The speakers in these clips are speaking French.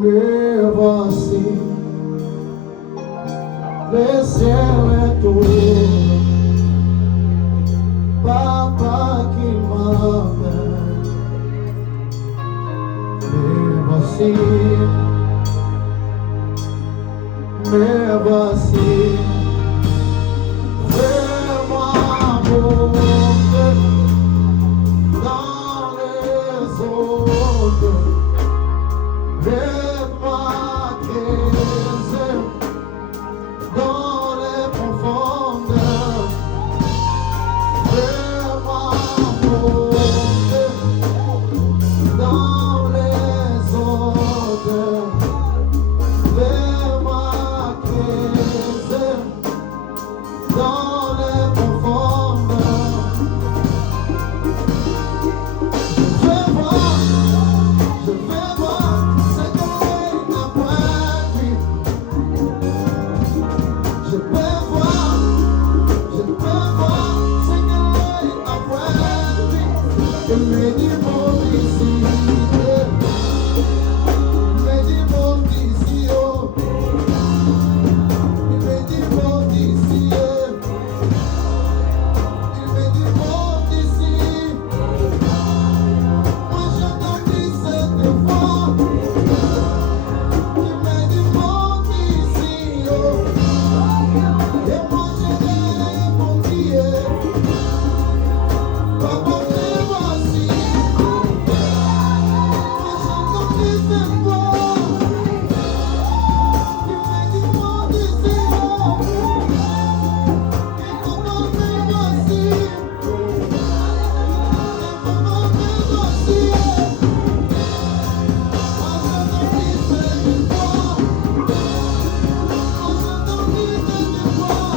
Me voici, le ciel est ouvert, Papa qui m'appelle. Me voici, fais-moi monter dans les eaux, fais-moi creuser dans les profondeurs, fais-moi monter dans les odeurs, fais-moi creuser dans les profondeurs. Je vais voir ce que l'œil n'a point vu. Je peux voir ce que l'œil n'a point vu. Il me dit mon ici, il me dit mon ici, oh. Il me dit mon ici, il me dit mon ici. Moi j'attendis cette fois. Il me dit mon ici, oh. Et moi je répondu, Papa me voici. Moi j'attendis cette fois. Il me dit mon ici, oh. Et Papa me voici. Et Papa me voici. Moi j'attendis cette fois. Moi j'attendis cette fois.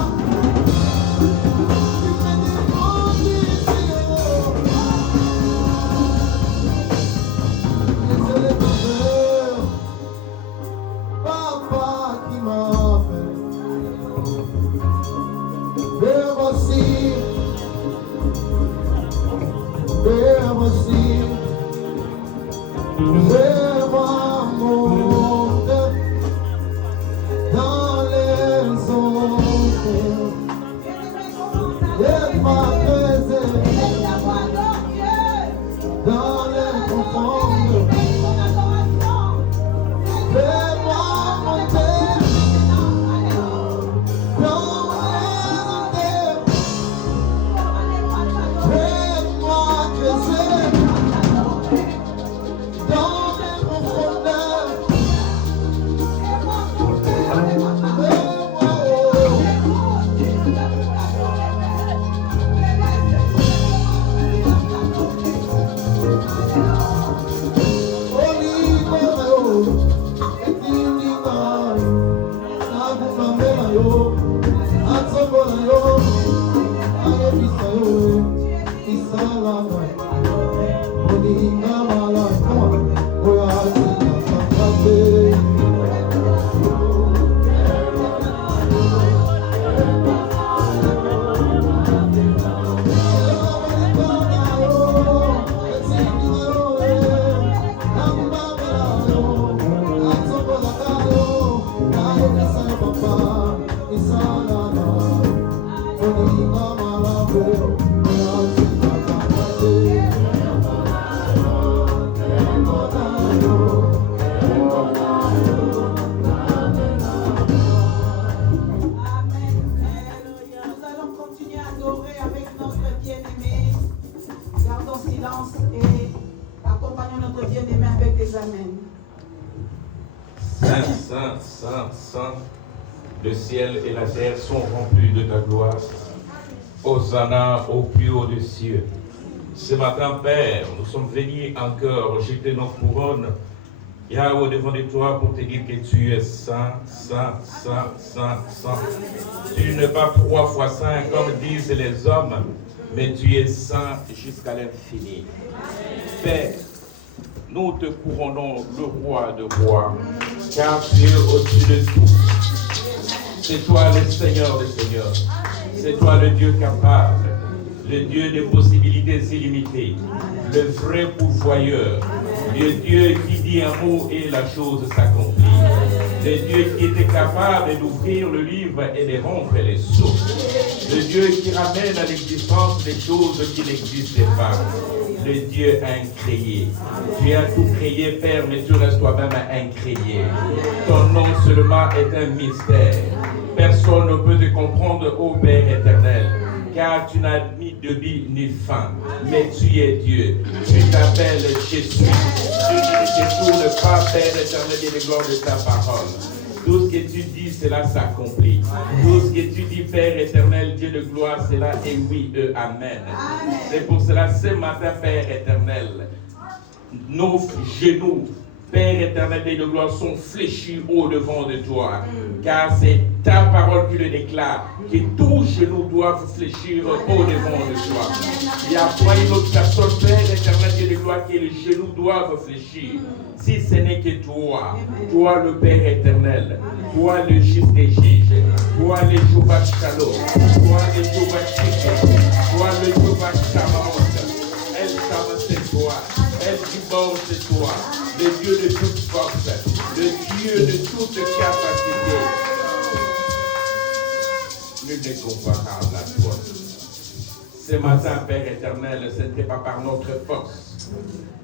Il me dit mon ici, oh. Les élévateurs, Papa qui m'appelle. Me voici, fais-moi monter dans les eaux, laisse-moi creuser dans les profondes, fais-moi monter dans les odeurs, fais-moi creuser dans les profondeurs, Nous allons continuer à adorer avec notre bien-aimé. Gardons silence et accompagnons notre bien-aimé avec des amens. Saint, saint, saint, saint, le ciel et la terre sont remplis de ta gloire. Hosanna au plus haut des cieux. Ce matin, Père, nous sommes venus encore jeter nos couronnes, Yahweh, devant de toi pour te dire que tu es saint, saint, saint, saint, saint. Tu n'es pas 3 fois saint comme disent les hommes, mais tu es saint jusqu'à l'infini. Père, nous te couronnons le roi de rois, car tu es au-dessus de tout. C'est toi le Seigneur des seigneurs. C'est toi le Dieu capable, le Dieu des possibilités illimitées, le vrai pourvoyeur, le Dieu qui dit un mot et la chose s'accomplit, le Dieu qui était capable d'ouvrir le livre et de rompre les sources, le Dieu qui ramène à l'existence des choses qui n'existaient pas, le Dieu incréé. Tu as tout créé, Père, mais tu restes toi-même incréé. Ton nom seulement est un mystère. Personne ne peut te comprendre, ô Père éternel, car tu n'as ni début ni fin, mais tu es Dieu. Tu t'appelles Jésus. Tu ne te tournes pas, Père éternel, et de gloire de ta parole. Tout ce que tu dis, cela s'accomplit. Tout ce que tu dis, Père éternel, Dieu de gloire, cela est oui, amen. C'est pour cela, ce matin, Père éternel, nos genoux, Père éternel et de gloire, sont fléchis au-devant de toi. Car c'est ta parole qui le déclare, que tous genoux doivent fléchir au-devant de toi. Il n'y a pas une autre personne, Père éternel et de gloire, que les genoux doivent fléchir. Si ce n'est que toi, toi le Père éternel, toi le juste des juges, toi le Jéhovah Shalom, toi le Jéhovah Chiké, toi le Jéhovah Shamaot, El Shammah c'est toi, El Gibor c'est toi, le Dieu de toute force, le Dieu de toute capacité. Nul n'est comparable à toi. Ce matin, Père éternel, ce n'était pas par notre force.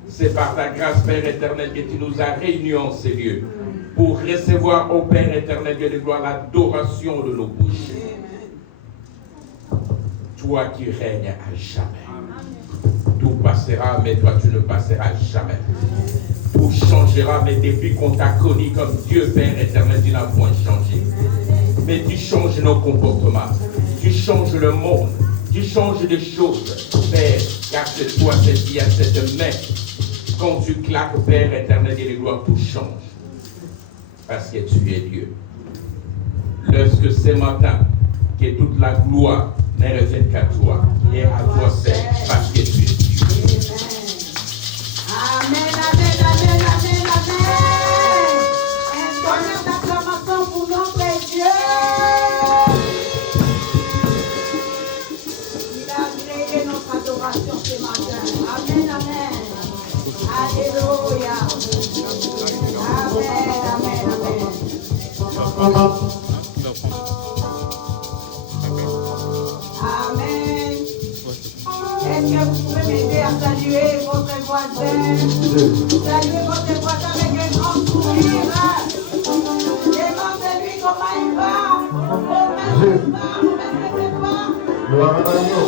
C'est par ta grâce, Père éternel, que tu nous as réunis en ces lieux pour recevoir, au Père éternel, Dieu de gloire, l'adoration de nos bouches. Toi qui règnes à jamais. Tout passera, mais toi tu ne passeras jamais. Tout changera, mais depuis qu'on t'a connu comme Dieu, Père éternel, tu n'as point changé. Mais tu changes nos comportements. Tu changes le monde. Tu changes des choses, Père, car c'est toi, c'est qui a cette main. Quand tu claques, Père éternel et de gloire, tout change. Parce que tu es Dieu. Lorsque ce matin, que toute la gloire ne revienne qu'à toi et à toi seul, parce que tu es Dieu. Amen, amen, amen, amen, amen. Un tonnerre d'acclamation pour notre Dieu. Il a créé notre adoration ce matin. Amen, amen. Alléluia. Amen, amen, amen. Amen. Est-ce que vous pouvez m'aider à saluer votre voisin? Saluez votre voisin avec un grand sourire. Demandez-lui comment il va. Comment il va. Comment il va. Gloire à Dieu.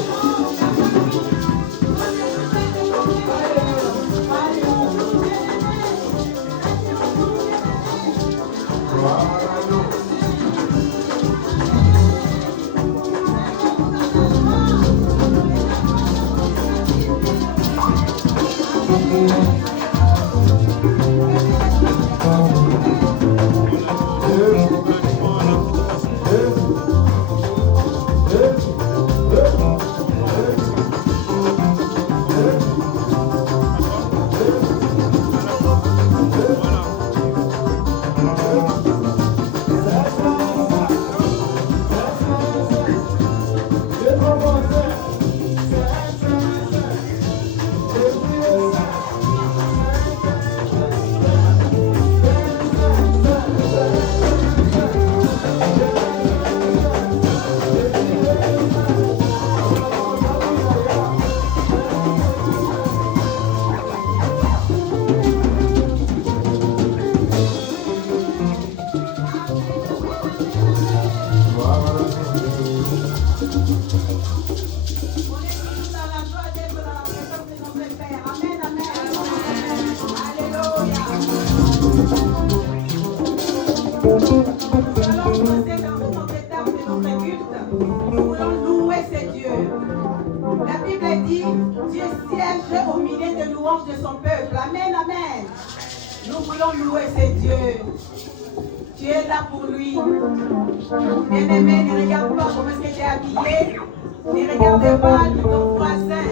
Bien-aimé, ne regarde pas comment est-ce que tu es habillé. Ne regarde pas ton voisin.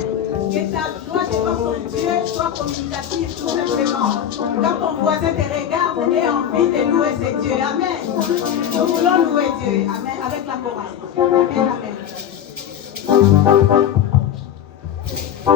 Que ta joie devant ton Dieu soit communicative tout simplement. Quand ton voisin te regarde et a envie de louer ses dieux. Amen. Nous voulons louer Dieu. Amen. Avec la chorale. Amen, amen. Hey,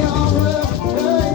Yahweh, hey,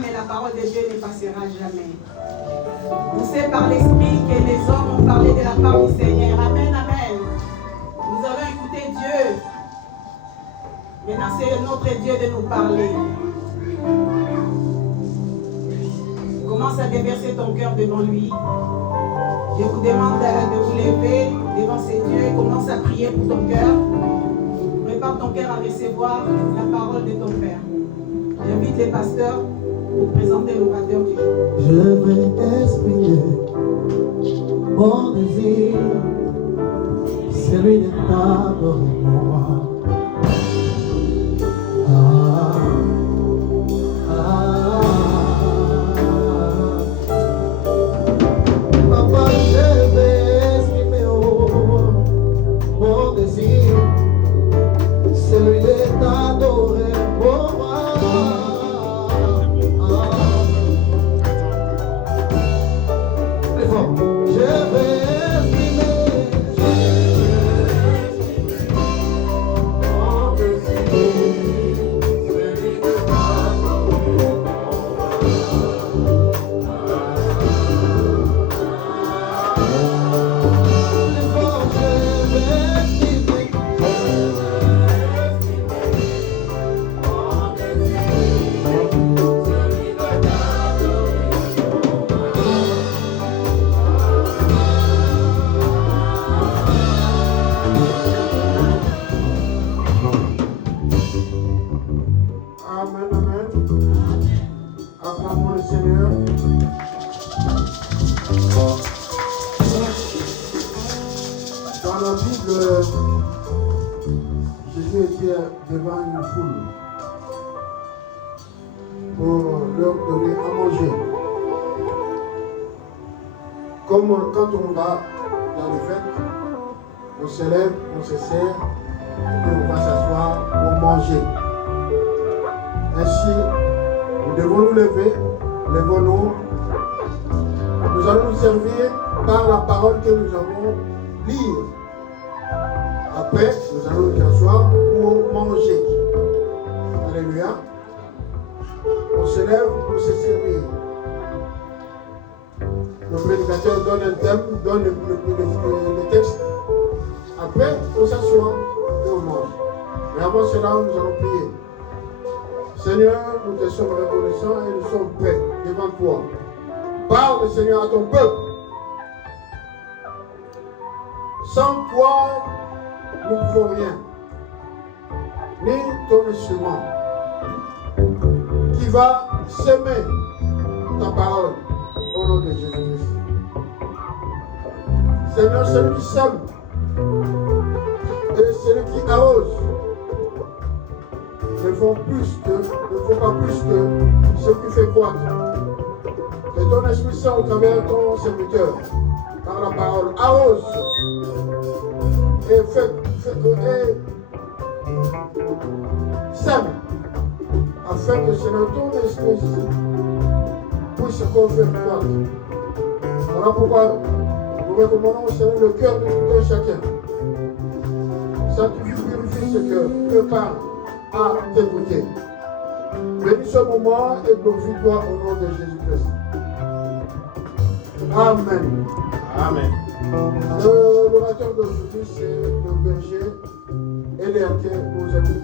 Mais la parole de Dieu ne passera jamais. On sait par l'Esprit que les hommes ont parlé de la part du Seigneur. Amen, amen. Nous allons écouter Dieu. Maintenant, c'est notre Dieu de nous parler. Commence à déverser ton cœur devant lui. Je vous demande de vous lever devant ces dieux et commence à prier pour ton cœur. Prépare ton cœur à recevoir la parole de ton Père. J'invite les pasteurs pour présenter l'orateur du jour. Je vais exprimer mon désir, celui de t'adorer, moi. Papa, je vais exprimer mon désir, celui de t'adorer, moi. Jésus était devant une foule pour leur donner à manger. Comme quand on va dans les fêtes, on se lève, on se sert, et puis on va s'asseoir pour manger. Ainsi, nous devons nous lever, levons-nous. Nous allons nous servir par la parole que nous allons lire. Après, nous allons nous asseoir pour manger. Alléluia. On se lève pour se servir. Le prédicateur donne un thème, donne le texte. Après, on s'assoit et on mange. Mais avant cela, nous allons prier. Seigneur, nous te sommes reconnaissants et nous sommes prêts devant toi. Parle, Seigneur, à ton peuple. Sans toi, nous ne pouvons rien. Ni ton instrument qui va semer ta parole au nom de Jésus-Christ. Seigneur, celui qui sème et celui qui arrose ne font pas plus que ce qui fait croître. ton Esprit Saint au travers de ton serviteur, par la parole. Arrose et sème, afin que Seigneur ton Esprit puisse encore faire croître. Voilà pourquoi nous recommandons au Seigneur le cœur de tout un chacun. Sanctifie, purifie ce cœur, prépare à t'écouter. Bénis ce moment et glorifie-toi au nom de Jésus-Christ. Amen. Amen. L'orateur d'aujourd'hui, c'est le berger Eléa qui nous écoute.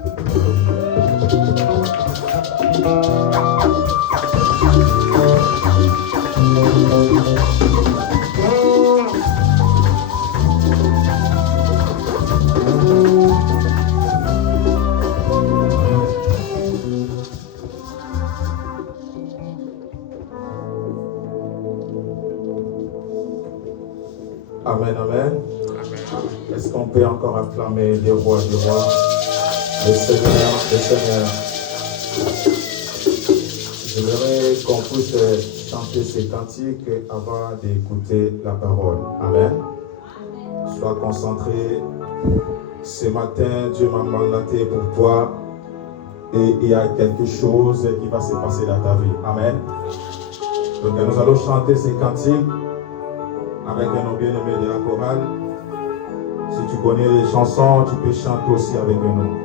Amen, amen. Est-ce qu'on peut encore acclamer les rois, le Seigneur, le Seigneur? J'aimerais qu'on puisse chanter ces cantiques avant d'écouter la parole. Amen. Sois concentré. Ce matin, Dieu m'a mandaté pour toi et il y a quelque chose qui va se passer dans ta vie. Amen. Donc nous allons chanter ces cantiques avec nos bien-aimés de la chorale. Si tu connais les chansons, tu peux chanter aussi avec nous.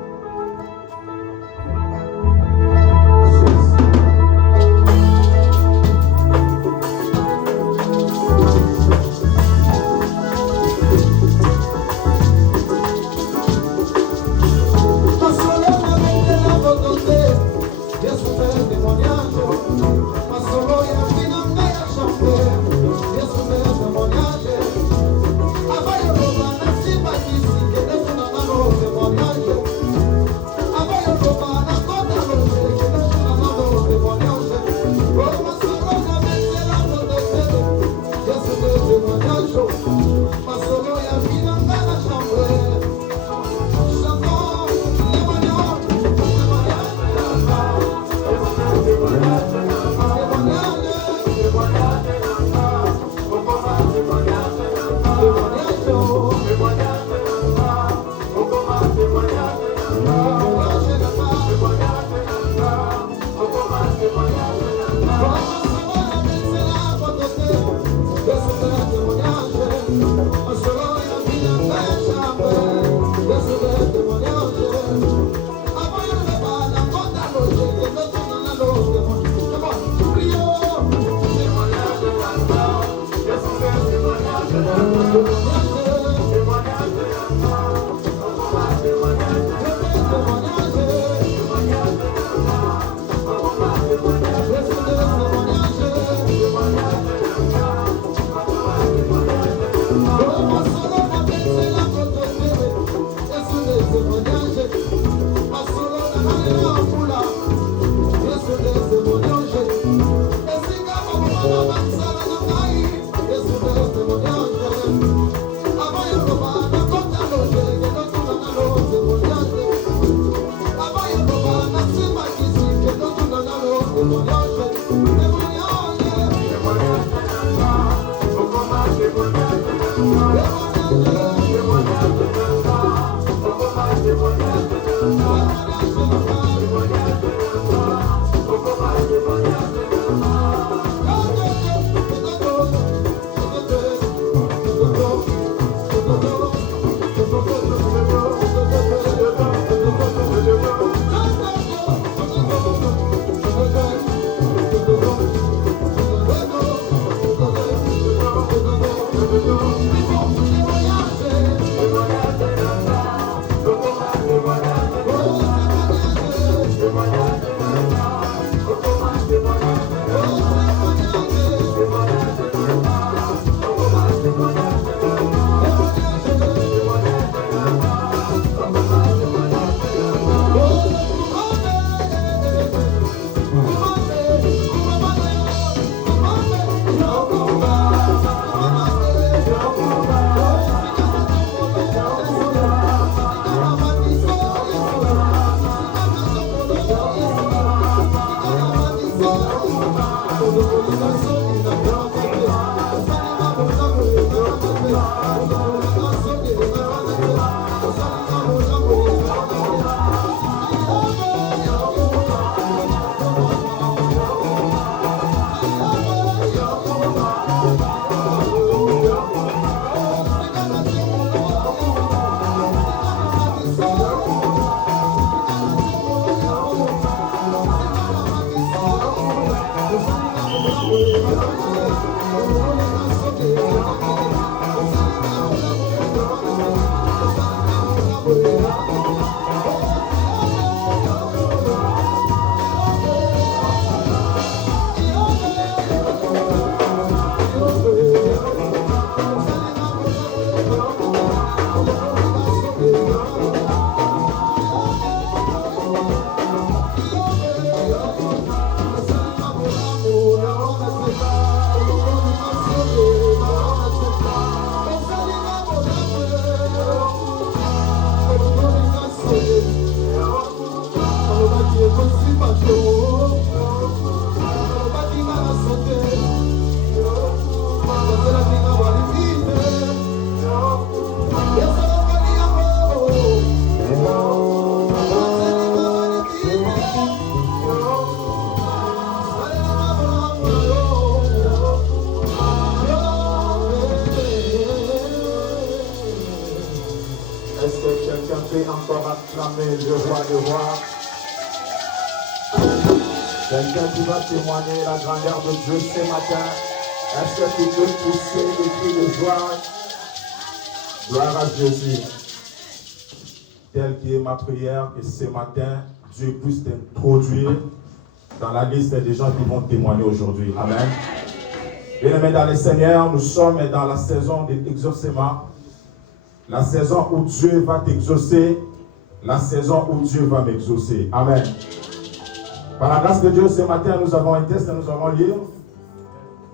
encore acclamer le roi des rois? Quelqu'un qui va témoigner la grandeur de Dieu ce matin? Est-ce que tu peux pousser des cris de joie? Gloire à Jésus. Telle qui est ma prière, que ce matin, Dieu puisse t'introduire dans la liste des gens qui vont témoigner aujourd'hui. Amen. Bien-aimés dans le Seigneur, nous sommes dans la saison de l'exaucement. La saison où Dieu va t'exaucer. La saison où Dieu va m'exaucer. Amen. Par la grâce de Dieu, ce matin, nous avons un test et nous allons lire.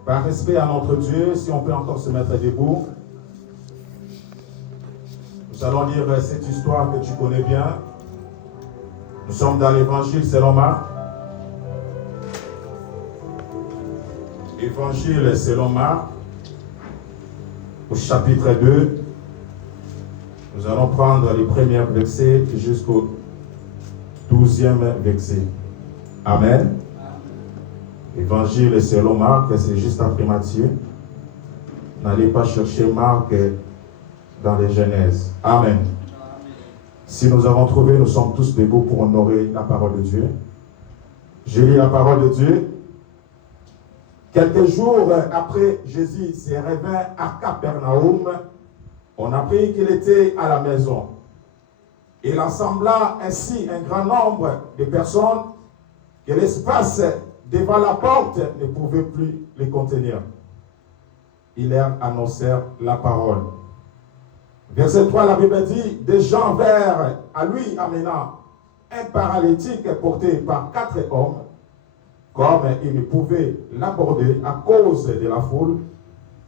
Par respect à notre Dieu, si on peut encore se mettre debout. Nous allons lire cette histoire que tu connais bien. Nous sommes dans l'évangile selon Marc. Évangile selon Marc, au chapitre 2. Nous allons prendre les premiers versets jusqu'au 12e verset. Amen. Évangile selon Marc, c'est juste après Matthieu. N'allez pas chercher Marc dans les Genèses. Amen. Si nous avons trouvé, nous sommes tous debout pour honorer la parole de Dieu. Je lis la parole de Dieu. Quelques jours après Jésus s'est réveillé à Capernaum, on a appris qu'il était à la maison. Il assembla ainsi un grand nombre de personnes que l'espace devant la porte ne pouvait plus les contenir. Ils leur annoncèrent la parole. Verset 3, la Bible dit, des gens vinrent à lui amenant un paralytique porté par 4 hommes. Comme ils ne pouvaient l'aborder à cause de la foule,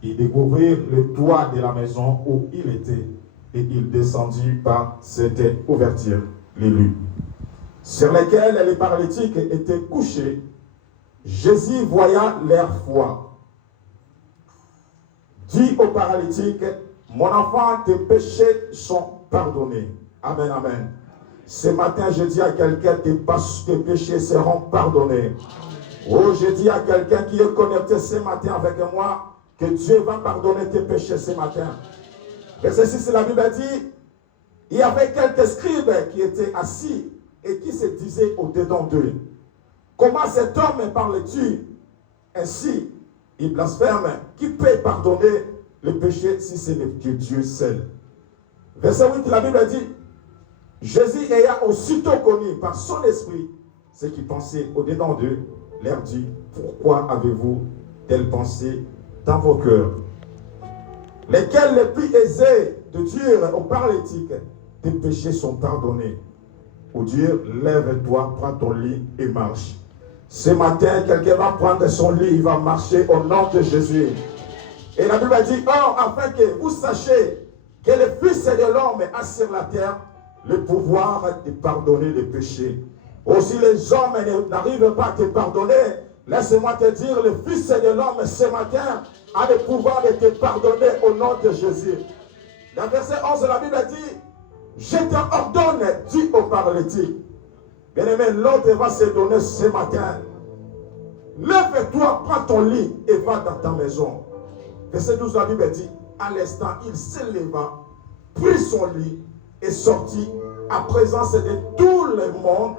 ils découvrirent le toit de la maison où il était et il descendit par cette ouverture, l'élu, sur lesquels les paralytiques étaient couchés. Jésus, voyant leur foi, dit aux paralytiques, mon enfant, tes péchés sont pardonnés. Amen, amen. Ce matin, je dis à quelqu'un, tes péchés seront pardonnés. Oh, je dis à quelqu'un qui est connecté ce matin avec moi, que Dieu va pardonner tes péchés ce matin. Verset 6, la Bible dit, il y avait quelques scribes qui étaient assis et qui se disaient au-dedans d'eux, comment cet homme parle-tu ainsi? Il blasphème. Qui peut pardonner le péché si ce n'est que Dieu seul? Verset 8, la Bible dit, Jésus ayant aussitôt connu par son esprit ce qui pensait au-dedans d'eux, leur dit, pourquoi avez-vous telle pensée dans vos cœurs? Lesquels les plus aisés de dire aux paralytiques, tes péchés sont pardonnés. Ou dire, lève-toi, prends ton lit et marche. Ce matin, quelqu'un va prendre son lit, il va marcher au nom de Jésus. Et la Bible dit, or, afin que vous sachiez que le Fils de l'homme a sur la terre le pouvoir de pardonner les péchés. Aussi les hommes n'arrivent pas à te pardonner. Laisse-moi te dire, le Fils de l'homme ce matin a le pouvoir de te pardonner au nom de Jésus. Dans verset 11, la Bible dit, je t'ordonne, dis au paralytique. Bien-aimé, l'autre va se donner ce matin. Lève-toi, prends ton lit et va dans ta maison. Verset 12, la Bible dit, à l'instant, il s'éleva, prit son lit et sortit à présence de tout le monde,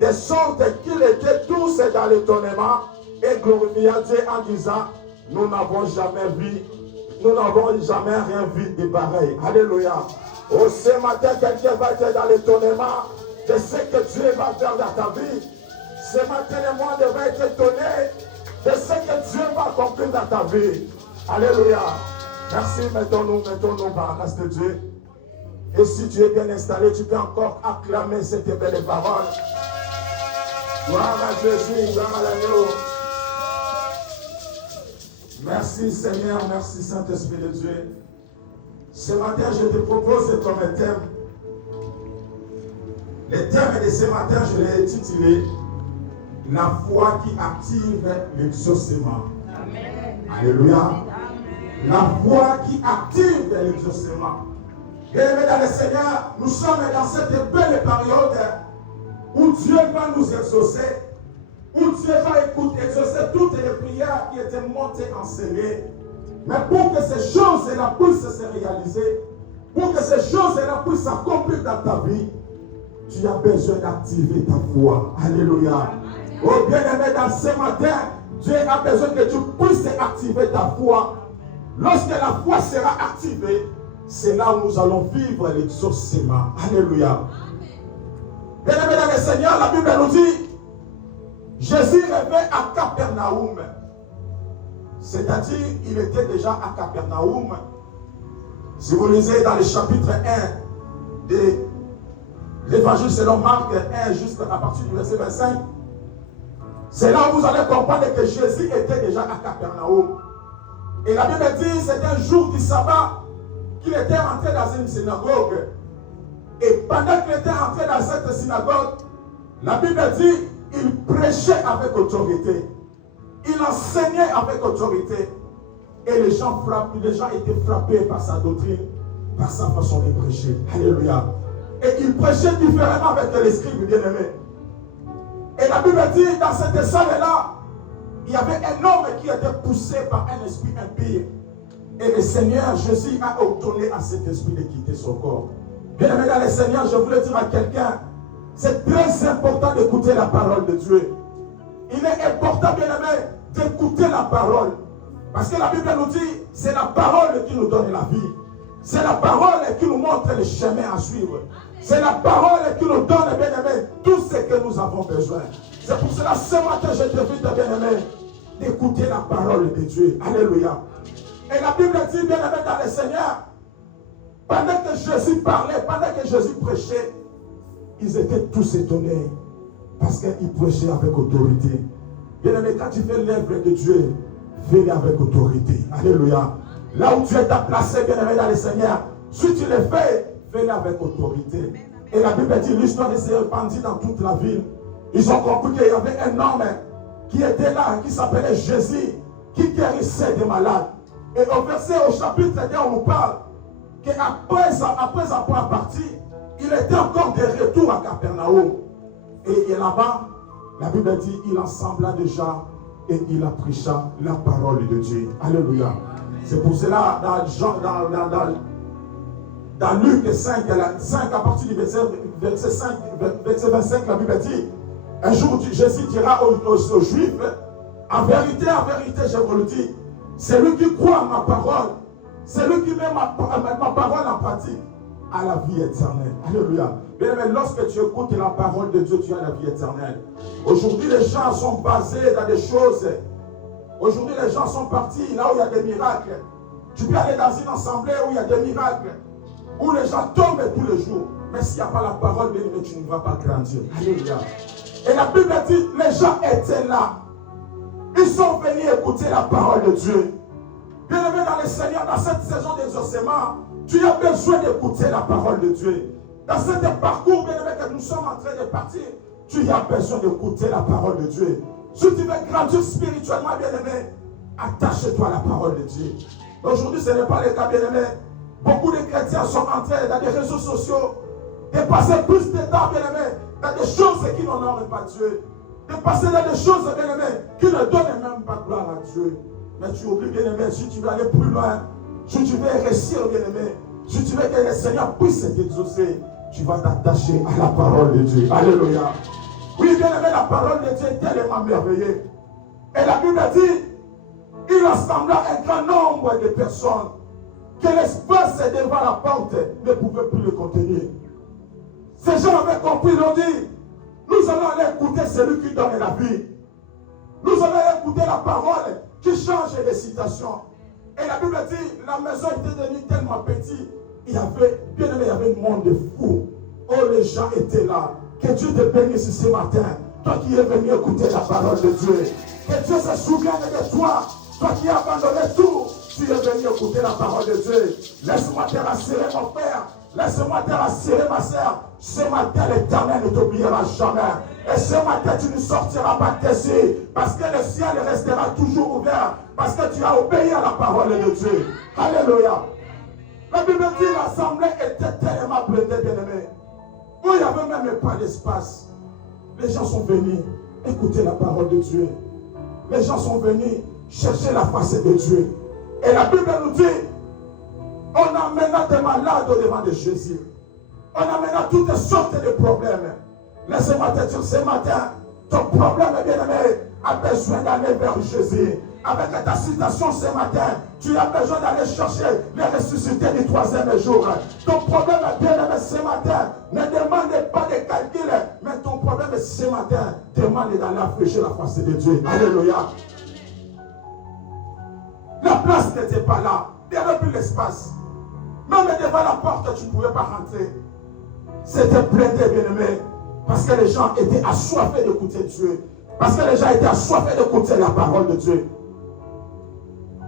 de sorte qu'ils étaient tous dans l'étonnement et glorifiaient Dieu en disant, nous n'avons jamais vu, nous n'avons jamais rien vu de pareil. Alléluia. Oh, ce matin, quelqu'un va être dans l'étonnement de ce que Dieu va faire dans ta vie. Ce matin, le monde va être étonné de ce que Dieu va accomplir dans ta vie. Alléluia. Merci, mettons-nous par la grâce de Dieu. Et si tu es bien installé, tu peux encore acclamer cette belle parole. Gloire à Jésus, gloire à l'agneau. Merci Seigneur, merci Saint-Esprit de Dieu. Ce matin, je te propose comme thème. Le thème de ce matin, je l'ai intitulé la foi qui active l'exaucement. Alléluia. Amen. La foi qui active l'exaucement. Bien-aimés dans le Seigneur, nous sommes dans cette belle période où Dieu va nous exaucer, où Dieu va exaucer toutes les prières qui étaient montées en scellé. Mais pour que ces choses-là puissent se réaliser, pour que ces choses-là puissent s'accomplir dans ta vie, tu as besoin d'activer ta foi. Alléluia. Oh bien-aimé, dans ce matin, Dieu a besoin que tu puisses activer ta foi. Lorsque la foi sera activée, c'est là où nous allons vivre l'exaucement. Alléluia. Bien-aimé dans le Seigneur, la Bible nous dit, Jésus revint à Capernaum. C'est-à-dire, il était déjà à Capernaum. Si vous lisez dans le chapitre 1 de l'évangile selon Marc 1, jusqu'à partir du verset 25, c'est là où vous allez comprendre que Jésus était déjà à Capernaum. Et la Bible dit, c'était un jour du sabbat qu'il était entré dans une synagogue. Et pendant qu'il était entré dans cette synagogue, la Bible dit, il prêchait avec autorité. Il enseignait avec autorité. Et les gens étaient frappés par sa doctrine, par sa façon de prêcher. Alléluia. Et il prêchait différemment avec les scribes bien-aimés. Et la Bible dit, dans cette salle-là, il y avait un homme qui était poussé par un esprit impie. Et le Seigneur Jésus a ordonné à cet esprit de quitter son corps. Bien-aimé dans le Seigneur, je voulais dire à quelqu'un, c'est très important d'écouter la parole de Dieu. Il est important, bien-aimé, d'écouter la parole. Parce que la Bible nous dit, c'est la parole qui nous donne la vie. C'est la parole qui nous montre le chemin à suivre. C'est la parole qui nous donne, bien-aimé, tout ce que nous avons besoin. C'est pour cela, ce matin, je t'invite, bien-aimé, d'écouter la parole de Dieu. Alléluia. Et la Bible dit, bien-aimé, dans le Seigneur, pendant que Jésus parlait, pendant que Jésus prêchait, ils étaient tous étonnés. Parce qu'il prêchait avec autorité. Bien-aimé, quand tu fais l'œuvre de Dieu, fais-le avec autorité. Alléluia. Là où Dieu t'a placé, bien-aimé, dans le Seigneur, si tu le fais, fais-le avec autorité. Et la Bible dit, l'histoire s'est répandue dans toute la ville. Ils ont compris qu'il y avait un homme qui était là, qui s'appelait Jésus, qui guérissait des malades. Et au chapitre 1, on nous parle qu'après avoir parti, il était encore de retour à Capernaum. Et là-bas, la Bible dit, il ensembla déjà et il apprêcha la parole de Dieu. Alléluia. C'est pour cela, dans Luc 5, à partir du verset 25, la Bible dit, un jour Jésus dira aux Juifs, en vérité, je vous le dis, celui qui croit à ma parole, celui qui met ma parole en pratique, a la vie éternelle. Alléluia. Bien aimé, lorsque tu écoutes la parole de Dieu, tu as la vie éternelle. Aujourd'hui, les gens sont basés dans des choses. Aujourd'hui, les gens sont partis là où il y a des miracles. Tu peux aller dans une assemblée où il y a des miracles, où les gens tombent tous les jours. Mais s'il n'y a pas la parole, bien aimé, tu ne vas pas grandir. Alléluia. Et la Bible dit, les gens étaient là. Ils sont venus écouter la parole de Dieu. Bien aimé dans le Seigneur, dans cette saison d'exaucement, tu as besoin d'écouter la parole de Dieu. Dans ce parcours, bien aimé, que nous sommes en train de partir, tu as besoin d'écouter la parole de Dieu. Si tu veux grandir spirituellement, bien aimé, attache-toi à la parole de Dieu. Aujourd'hui, ce n'est pas le cas, bien aimé. Beaucoup de chrétiens sont entrés dans des réseaux sociaux, de passer plus de temps, bien aimé, dans des choses qui n'honorent pas Dieu. De passer dans des choses, bien aimé, qui ne donnent même pas gloire à Dieu. Mais tu oublies, bien aimé, si tu veux aller plus loin, si tu veux réussir, bien aimé, si tu veux que le Seigneur puisse t'exaucer, tu vas t'attacher à la parole de Dieu. Alléluia. Oui, bien aimé, la parole de Dieu est tellement merveilleuse. Et la Bible dit, il assembla un grand nombre de personnes que l'espace devant la porte ne pouvait plus le contenir. Ces gens avaient compris, ils ont dit, nous allons aller écouter celui qui donne la vie. Nous allons aller écouter la parole qui change les situations. Et la Bible dit, la maison était devenue tellement petite, il y avait, bien aimé, il y avait un monde de fous. Oh, les gens étaient là. Que Dieu te bénisse ce matin. Toi qui es venu écouter la parole de Dieu. Que Dieu se souvienne de toi. Toi qui as abandonné tout, tu es venu écouter la parole de Dieu. Laisse-moi te rassurer, mon frère. Laisse-moi te rassurer, ma soeur. Ce matin, l'Éternel ne t'oubliera jamais. Et ce matin, tu ne sortiras pas de parce que le ciel restera toujours ouvert. Parce que tu as obéi à la parole de Dieu. Alléluia. La Bible dit l'assemblée était tellement blindée, bien-aimée, où il n'y avait même pas d'espace. Les gens sont venus écouter la parole de Dieu. Les gens sont venus chercher la face de Dieu. Et la Bible nous dit, On amena des malades au devant de Jésus. On amena toutes sortes de problèmes. Laissez-moi te dire ce matin, ton problème, bien-aimé, a besoin d'aller vers Jésus. Avec ta citation ce matin, tu as besoin d'aller chercher les ressuscités du 3e jour. Ton problème, bien-aimé, ce matin, ne demande pas de calcul, mais ton problème ce matin, demande d'aller affléchir la face de Dieu. Alléluia. La place n'était pas là. Il n'y avait plus l'espace. Même devant la porte, tu ne pouvais pas rentrer. C'était blindé, bien-aimé. Parce que les gens étaient assoiffés d'écouter Dieu. Parce que les gens étaient assoiffés d'écouter la parole de Dieu.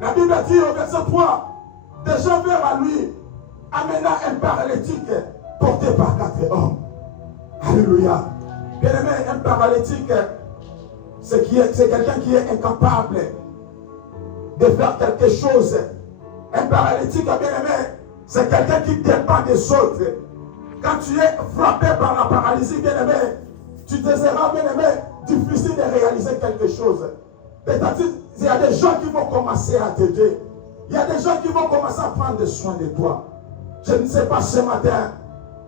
La Bible dit au verset 3, des gens vinrent à lui, amenant un paralytique porté par 4 hommes. Alléluia. Bien-aimé, un paralytique, c'est quelqu'un qui est incapable de faire quelque chose. Un paralytique, bien-aimé, c'est quelqu'un qui dépend des autres. Quand tu es frappé par la paralysie, bien-aimé, tu te seras, bien-aimé, difficile de réaliser quelque chose. C'est-à-dire, il y a des gens qui vont commencer à t'aider. Il y a des gens qui vont commencer à prendre soin de toi. Je ne sais pas ce matin,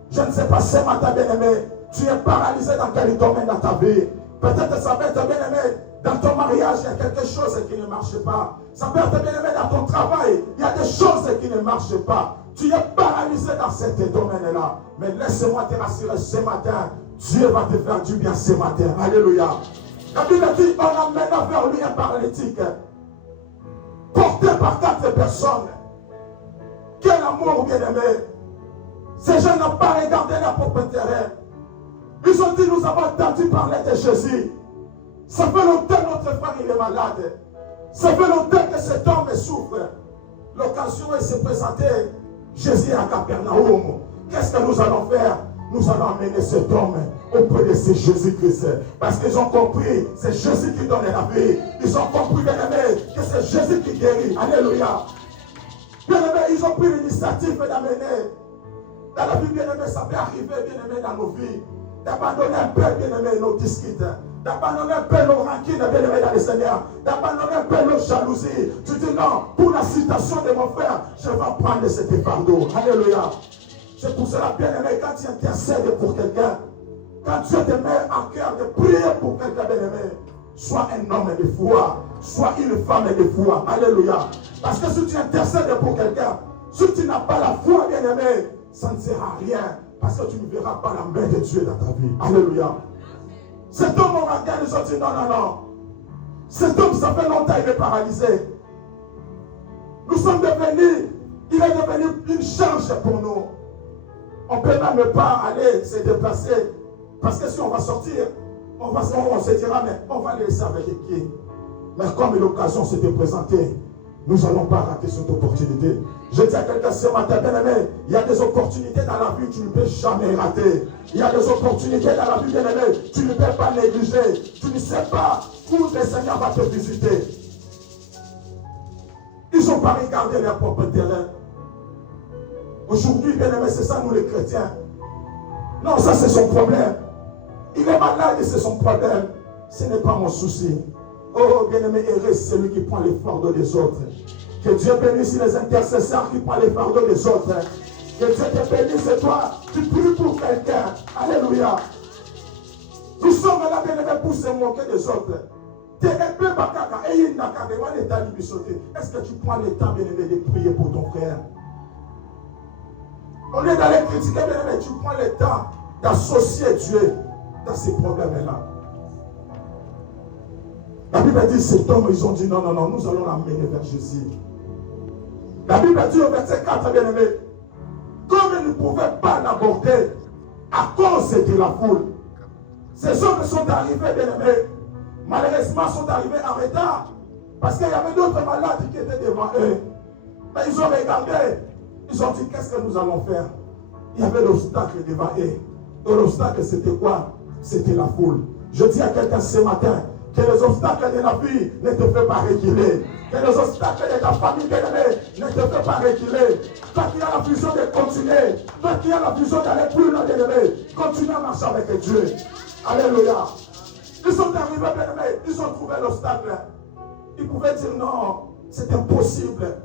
bien-aimé, tu es paralysé dans quel domaine dans ta vie. Peut-être ça peut être, bien-aimé, dans ton mariage, il y a quelque chose qui ne marche pas. Ça peut être, bien-aimé, dans ton travail, il y a des choses qui ne marchent pas. Tu es paralysé dans ce domaine-là. Mais laisse-moi te rassurer ce matin, Dieu va te faire du bien ce matin. Alléluia. La Bible dit, on amena vers lui un paralytique, porté par 4 personnes. Quel amour, bien-aimé. Ces gens n'ont pas regardé leur propre intérêt. Ils ont dit, nous avons entendu parler de Jésus. Ça fait longtemps que notre frère il est malade. Ça fait longtemps que cet homme souffre. L'occasion s'est présentée. Jésus à Capernaum. Qu'est-ce que nous allons faire? Nous allons amener cet homme auprès de ce Jésus-Christ. Parce qu'ils ont compris, c'est Jésus qui donne la vie. Ils ont compris, bien-aimé, que c'est Jésus qui guérit. Alléluia. Bien-aimé, ils ont pris l'initiative d'amener. Dans la vie, bien-aimé, ça peut arriver, bien-aimé, dans nos vies. D'abandonner un peu, bien-aimé, nos disquites. D'abandonner un peu nos rancines, bien-aimé, dans le Seigneur. D'abandonner un peu nos jalousies. Tu dis non, pour la citation de mon frère, je vais prendre cet fardeau. Alléluia. C'est pour cela, bien-aimé, quand tu intercèdes pour quelqu'un, quand Dieu te met en cœur de prier pour quelqu'un, bien-aimé, sois un homme de foi, sois une femme de foi. Alléluia. Parce que si tu intercèdes pour quelqu'un, si tu n'as pas la foi, bien-aimé, ça ne sert à rien. Parce que tu ne verras pas la main de Dieu dans ta vie. Alléluia. Cet homme au regard, ils ont dit non. Cet homme, ça fait longtemps qu'il est paralysé. Nous sommes devenus, il est devenu une charge pour nous. On ne peut même pas aller se déplacer. Parce que si on va sortir, on se dira, mais on va le laisser avec qui? Mais comme l'occasion s'était présentée, nous n'allons pas rater cette opportunité. Je dis à quelqu'un ce matin, bien-aimé, il y a des opportunités dans la vie que tu ne peux jamais rater. Il y a des opportunités dans la vie, bien-aimé, tu ne peux pas négliger. Tu ne sais pas où le Seigneur va te visiter. Ils n'ont pas regardé leur propre terrain. Aujourd'hui, bien-aimé, c'est ça nous les chrétiens. Non, ça c'est son problème. Il est malade et c'est son problème. Ce n'est pas mon souci. Oh, bien-aimé, heureux celui qui prend les fardeaux des autres. Que Dieu bénisse les intercesseurs qui prennent les fardeaux des autres. Que Dieu te bénisse et toi, tu pries pour quelqu'un. Alléluia. Nous sommes là, bien-aimé, pour se moquer des autres. Est-ce que tu prends le temps, bien-aimé, de prier pour ton frère? Au lieu d'aller critiquer, bien-aimé, tu prends le temps d'associer Dieu dans ces problèmes-là. La Bible dit, cet homme, ils ont dit, non, nous allons l'amener vers Jésus. La Bible dit au verset 4, bien-aimé, comme ils ne pouvaient pas l'aborder à cause de la foule, ces hommes sont arrivés, bien-aimés, malheureusement sont arrivés en retard, parce qu'il y avait d'autres malades qui étaient devant eux. Mais ils ont regardé, ils ont dit, qu'est-ce que nous allons faire? Il y avait l'obstacle devant eux. Et l'obstacle, c'était quoi? C'était la foule. Je dis à quelqu'un ce matin, que les obstacles de la vie ne te font pas reculer. Que les obstacles de ta famille, bien-aimée, ne te font pas reculer. Toi qui as la vision de continuer, toi qui as la vision d'aller plus loin, bien-aimé, continue à marcher avec Dieu. Alléluia. Ils sont arrivés, bien-aimés, ils ont trouvé l'obstacle. Ils pouvaient dire non, c'est impossible.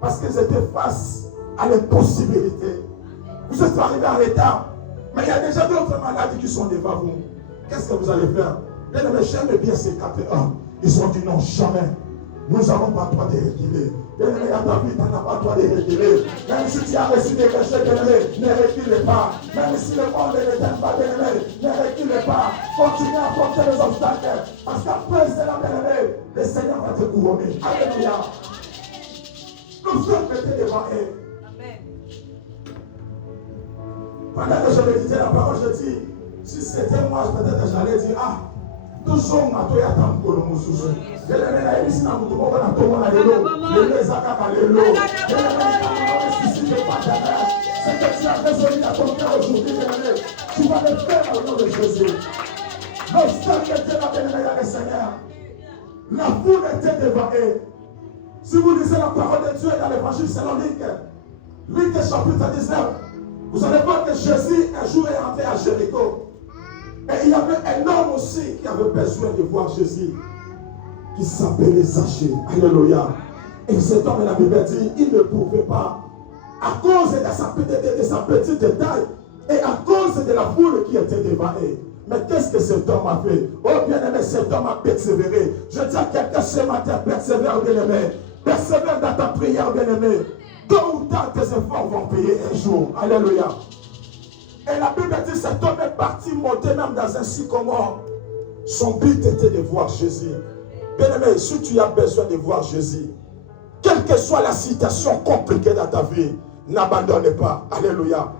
Parce qu'ils étaient face à l'impossibilité. Vous êtes arrivé en retard, mais il y a déjà d'autres maladies qui sont devant vous. Qu'est-ce que vous allez faire? Bien-aimé, j'aime bien ces 4 Ils ont dit non, jamais. Nous n'avons pas le droit de reculer. Bien-aimé, dans ta vie, tu n'as pas le droit de reculer. Même si tu as reçu des péchés, bien-aimé, ne recule pas. Même si le monde ne t'aime pas, bien-aimé, ne recule pas. Continue à porter les obstacles. Parce qu'après cela, bien-aimé, le Seigneur va te couronner. Alléluia. Nous sommes mettés devant eux. Pendant que je méditais la parole, je dis, si c'était moi, peut-être j'allais dire, toujours on a tant pour le moussou. Je l'ai mis ici dans le monde, on a tout le monde à l'élo. Les acas à l'élo. C'est que tu as résolu à ton cœur aujourd'hui, tu vas le faire au nom de Jésus. L'obstacle était la bénédiction dans le Seigneur. La foule était devant eux. Si vous lisez la parole de Dieu dans l'évangile selon Luc chapitre 19, vous allez voir que Jésus un jour est entré à Jéricho. Et il y avait un homme aussi qui avait besoin de voir Jésus, qui s'appelait Zachée. Alléluia. Et cet homme, la Bible dit, il ne pouvait pas, à cause de sa petite taille, et à cause de la foule qui était devant eux. Mais qu'est-ce que cet homme a fait? Oh bien-aimé, cet homme a persévéré. Je dis à quelqu'un ce matin, persévère bien-aimé. Persévère dans ta prière bien-aimé. Tôt ou tard, tes efforts vont payer un jour. Alléluia. Et la Bible dit, cet homme est parti monter même dans un sycomore. Son but était de voir Jésus. Bien-aimé, si tu as besoin de voir Jésus, quelle que soit la situation compliquée dans ta vie, n'abandonne pas. Alléluia.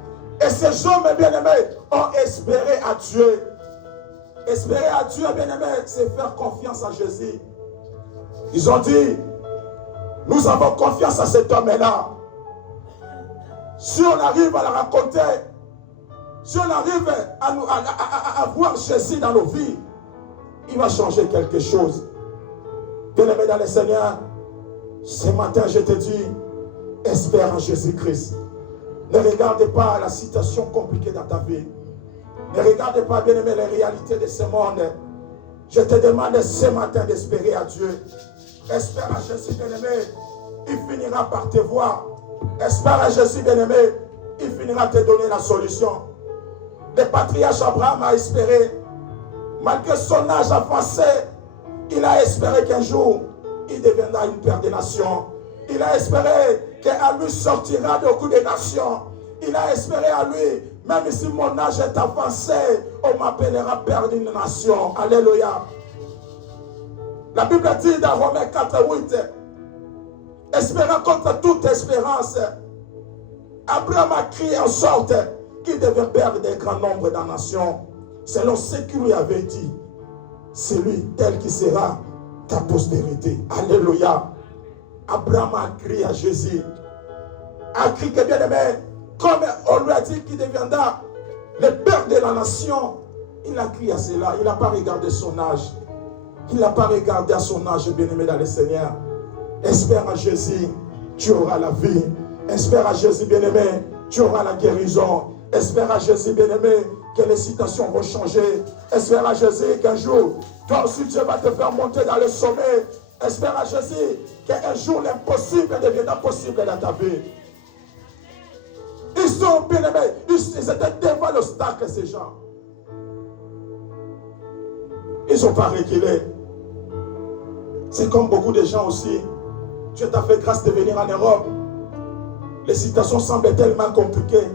Et ces hommes, bien-aimés, ont espéré à Dieu. Espérer à Dieu, bien-aimé, c'est faire confiance à Jésus. Ils ont dit, nous avons confiance à cet homme-là. Si on arrive à la raconter, si on arrive à voir Jésus dans nos vies, il va changer quelque chose. Bien-aimé dans le Seigneur, ce matin je te dis, espère en Jésus-Christ. Ne regarde pas la situation compliquée dans ta vie. Ne regarde pas, bien-aimé, les réalités de ce monde. Je te demande ce matin d'espérer à Dieu. Espère à Jésus, bien-aimé, il finira par te voir. Espère à Jésus, bien-aimé, il finira te donner la solution. Le patriarche Abraham a espéré. Malgré son âge avancé, il a espéré qu'un jour, il deviendra une père des nations. Il a espéré qu'à lui sortira beaucoup de nations. Il a espéré à lui, même si mon âge est avancé, on m'appellera père d'une nation. Alléluia. La Bible dit dans Romains 4:8, espérant contre toute espérance, Abraham a crié en sorte qu'il devait père d'un grand nombre de nations, selon ce qu'il lui avait dit. C'est lui tel qui sera ta postérité. Alléluia. Abraham a crié à Jésus. A crié que bien aimé, comme on lui a dit qu'il deviendra le père de la nation, il a crié à cela. Il n'a pas regardé son âge. Il n'a pas regardé à son âge, bien aimé dans le Seigneur. Espère à Jésus, tu auras la vie. Espère à Jésus, bien aimé, tu auras la guérison. Espère à Jésus, bien aimé, que les situations vont changer. Espère à Jésus qu'un jour, toi aussi Dieu va te faire monter dans le sommet. Espère à Jésus qu'un jour l'impossible deviendra possible dans ta vie. Ils sont bien aimés, ils étaient devant l'obstacle, ces gens. Ils n'ont pas reculé. C'est comme beaucoup de gens aussi. Dieu t'a fait grâce de venir en Europe. Les situations semblent tellement compliquées.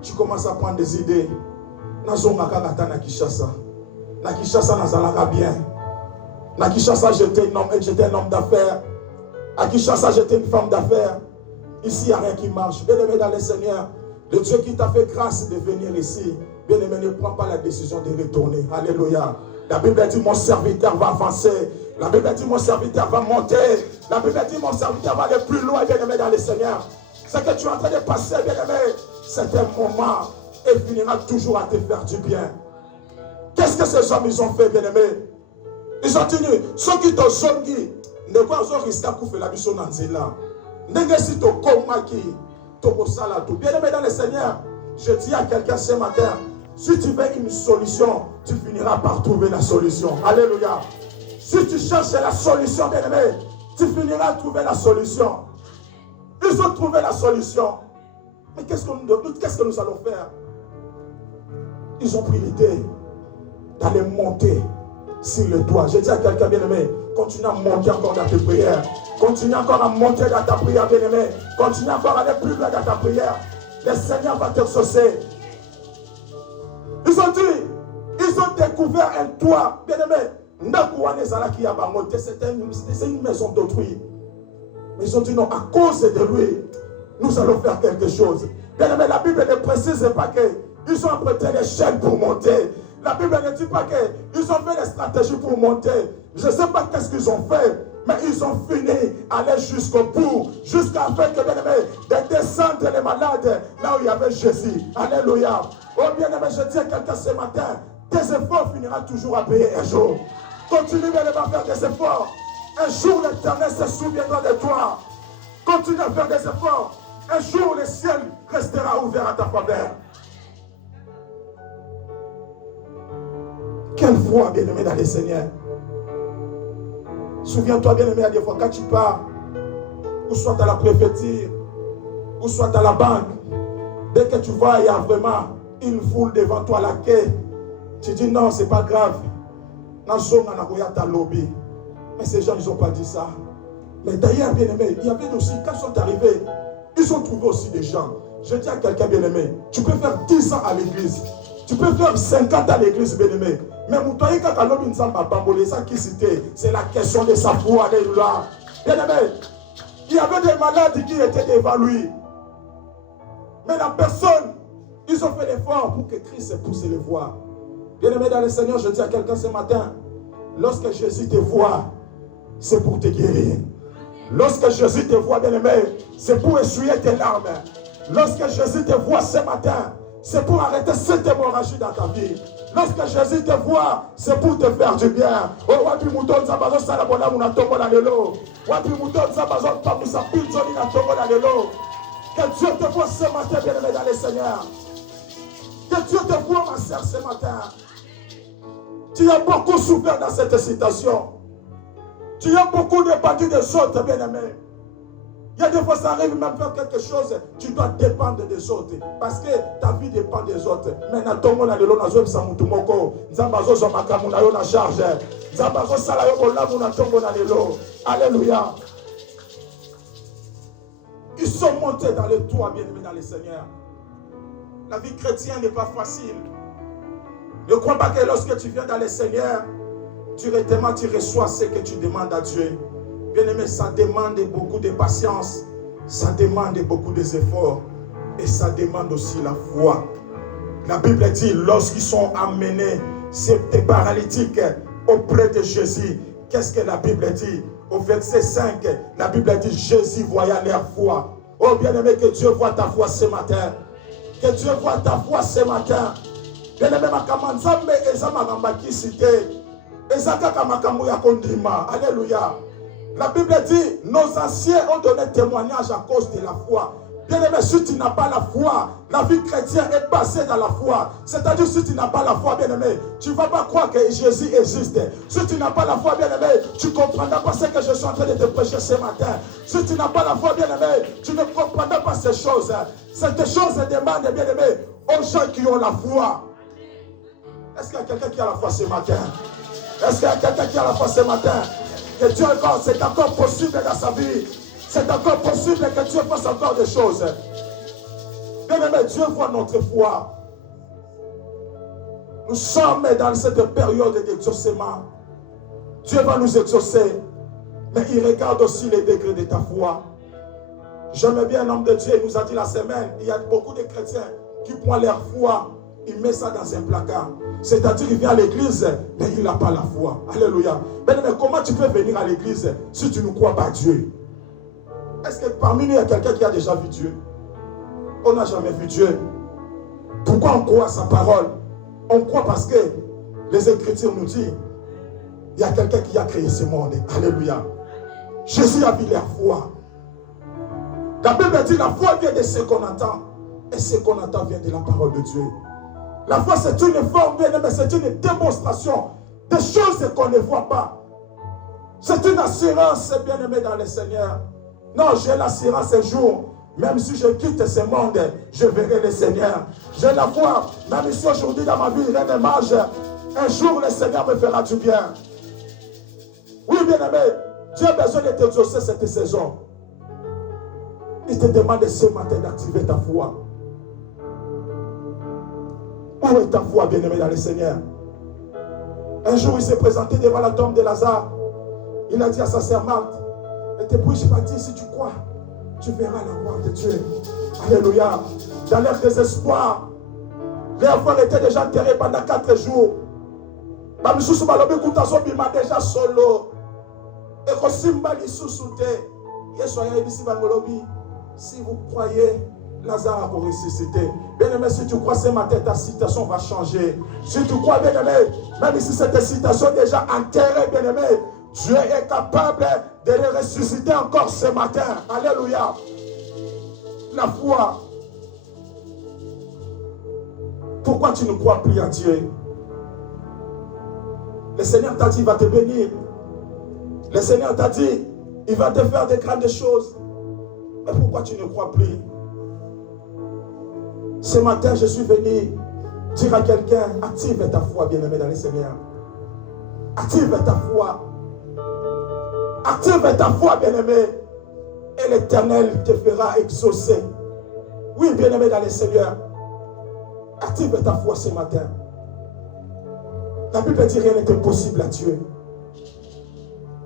Tu commences à prendre des idées. Na Kinshasa nazalaka bien. Na Kinshasa j'étais un homme d'affaires. À Kinshasa j'étais une femme d'affaires. Ici il n'y a rien qui marche. Bien-aimé dans le Seigneur, le Dieu qui t'a fait grâce de venir ici, bien-aimé, ne prends pas la décision de retourner. Alléluia. La Bible dit mon serviteur va avancer. La Bible dit mon serviteur va monter. La Bible dit mon serviteur va aller plus loin, bien-aimé dans le Seigneur. Ce que tu es en train de passer, bien-aimé, c'est un moment et finira toujours à te faire du bien. Qu'est-ce que ces hommes ils ont fait, bien-aimé? Ils ont tenu. Ceux qui t'ont zongi, ne quoi ils ont risqué à couper la mission dans Zéla. N'est-ce pas qui bien-aimé dans le Seigneur, je dis à quelqu'un ce matin, si tu veux une solution, tu finiras par trouver la solution. Alléluia. Si tu cherches la solution, bien-aimé, tu finiras par trouver la solution. Ils ont trouvé la solution. Mais qu'est-ce que nous allons faire? Ils ont pris l'idée d'aller monter sur le toit. Je dis à quelqu'un bien-aimé, continue à monter encore dans tes prières. Continue encore à monter dans ta prière, bien-aimé. Continue encore à aller plus loin dans ta prière. Le Seigneur va t'exaucer. Ils ont dit, ils ont découvert un toit, bien-aimé. C'est une maison d'autrui. Mais ils ont dit non, à cause de lui, nous allons faire quelque chose. Bien-aimé, la Bible ne précise pas qu'ils ont emprunté les chaînes pour monter. La Bible ne dit pas qu'ils ont fait des stratégies pour monter. Je ne sais pas qu'est-ce qu'ils ont fait, mais ils ont fini à aller jusqu'au bout, jusqu'à faire que, bien-aimé, de descendre les malades là où il y avait Jésus. Alléluia. Oh bien-aimé, je dis à quelqu'un ce matin, tes efforts finiront toujours à payer un jour. Continue bien à faire des efforts. Un jour l'Éternel se souviendra de toi. Continue à faire des efforts. Un jour le ciel restera ouvert à ta faveur. Quelle foi, bien-aimé, dans le Seigneur. Souviens-toi, bien-aimé, à des fois, quand tu pars, ou soit à la préfecture, ou soit à la banque, dès que tu vois, il y a vraiment une foule devant toi à la quai, tu dis non, c'est pas grave. Mais ces gens, ils n'ont pas dit ça. Mais d'ailleurs, bien-aimé, il y avait aussi, quand ils sont arrivés, ils ont trouvé aussi des gens. Je dis à quelqu'un, bien-aimé, tu peux faire 10 ans à l'église. Tu peux faire 50 ans à l'église, bien-aimé. Mais c'est la question de sa foi. Alléluia. Bien-aimé, il y avait des malades qui étaient devant lui. Mais la personne, ils ont fait l'effort pour que Christ puisse les voir. Bien-aimé dans le Seigneur, je dis à quelqu'un ce matin, lorsque Jésus te voit, c'est pour te guérir. Lorsque Jésus te voit, bien-aimé, c'est pour essuyer tes larmes. Lorsque Jésus te voit ce matin, c'est pour arrêter cette hémorragie dans ta vie. Lorsque Jésus te voit, c'est pour te faire du bien. Oh, wapi mouton zabazo salabona muna tombo la lelo. Wapi mouton zabazo pamusa pilzoni na tombo la lelo. Que Dieu te voit ce matin, bien-aimé dans le Seigneur. Que Dieu te voit, ma sœur, ce matin. Tu as beaucoup souffert dans cette situation. Tu as beaucoup dépendu des autres, bien-aimé. Il y a des fois, ça arrive même faire quelque chose, tu dois dépendre des autres. Parce que ta vie dépend des autres. Mais na tongo na lelo na zoe samutumoko. Nzambazo zomakamu na yo na charge. Nzambazo salayo bolamu na tongo na lelo. Alléluia. Ils sont montés dans le toit, bien-aimé dans le Seigneur. La vie chrétienne n'est pas facile. Ne crois pas que lorsque tu viens dans le Seigneur, directement tu reçois ce que tu demandes à Dieu. Bien-aimé, ça demande beaucoup de patience, ça demande beaucoup d'efforts et ça demande aussi la foi. La Bible dit, lorsqu'ils sont amenés, ces paralytiques auprès de Jésus, qu'est-ce que la Bible dit? Au verset 5, la Bible dit, Jésus voyant leur foi. Oh bien-aimé, que Dieu voit ta foi ce matin. Que Dieu voit ta foi ce matin. Bien-aimé, makamanzambe ezama ngambaki cité. Ezaka kamakambo ya kondima. Alléluia. La Bible dit, nos anciens ont donné témoignage à cause de la foi. Bien-aimé, si tu n'as pas la foi, la vie chrétienne est basée dans la foi. C'est-à-dire, si tu n'as pas la foi, bien-aimé, tu ne vas pas croire que Jésus existe. Si tu n'as pas la foi, bien-aimé, tu ne comprendras pas ce que je suis en train de te prêcher ce matin. Si tu n'as pas la foi, bien-aimé, tu ne comprendras pas ces choses. Cette chose demande, bien-aimé, aux gens qui ont la foi. Est-ce qu'il y a quelqu'un qui a la foi ce matin? Est-ce qu'il y a quelqu'un qui a la foi ce matin? Que Dieu encore, c'est encore possible dans sa vie. C'est encore possible que Dieu fasse encore des choses. Bien-aimé, Dieu voit notre foi. Nous sommes dans cette période d'exaucement. Dieu va nous exaucer. Mais il regarde aussi les degrés de ta foi. J'aime bien un homme de Dieu, il nous a dit la semaine, il y a beaucoup de chrétiens qui prennent leur foi, ils mettent ça dans un placard. C'est-à-dire qu'il vient à l'église, mais il n'a pas la foi. Alléluia. Mais comment tu peux venir à l'église si tu ne crois pas à Dieu? Est-ce que parmi nous, il y a quelqu'un qui a déjà vu Dieu? On n'a jamais vu Dieu. Pourquoi on croit à sa parole? On croit parce que les Écritures nous disent, il y a quelqu'un qui a créé ce monde. Alléluia. Jésus a vu leur foi. La Bible dit, la foi vient de ce qu'on entend. Et ce qu'on entend vient de la parole de Dieu. La foi, c'est une forme, bien aimé, c'est une démonstration des choses qu'on ne voit pas. C'est une assurance, bien aimé, dans le Seigneur. Non, j'ai l'assurance un jour. Même si je quitte ce monde, je verrai le Seigneur. J'ai la foi, même si aujourd'hui dans ma vie, rien ne marche, un jour le Seigneur me fera du bien. Oui, bien-aimé, Dieu a besoin de t'exaucer cette saison. Il te demande ce matin d'activer ta foi. Où est ta foi, bien-aimé dans le Seigneur? Un jour, il s'est présenté devant la tombe de Lazare. Il a dit à sa sœur Marthe, ne te puis-je pas dire, si tu crois, tu verras la gloire de Dieu. Alléluia. Dans leur désespoir, les enfants étaient déjà enterrés pendant 4 jours. Bamisusu balobi kutazo bima déjà solo. Et kosimba lisusu te. Yesu aya ebisi bangolobi. Si vous croyez, Lazare a ressuscité. Bien-aimé, si tu crois ce matin, ta citation va changer. Si tu crois, bien-aimé, même si cette citation est déjà enterrée, bien-aimé, Dieu est capable de les ressusciter encore ce matin. Alléluia. La foi. Pourquoi tu ne crois plus à Dieu? Le Seigneur t'a dit, il va te bénir. Le Seigneur t'a dit, il va te faire des grandes choses. Mais pourquoi tu ne crois plus? Ce matin, je suis venu dire à quelqu'un, active ta foi, bien-aimé dans le Seigneur. Active ta foi. Active ta foi, bien-aimé. Et l'Éternel te fera exaucer. Oui, bien-aimé dans le Seigneur. Active ta foi ce matin. La Bible dit rien n'est impossible à Dieu.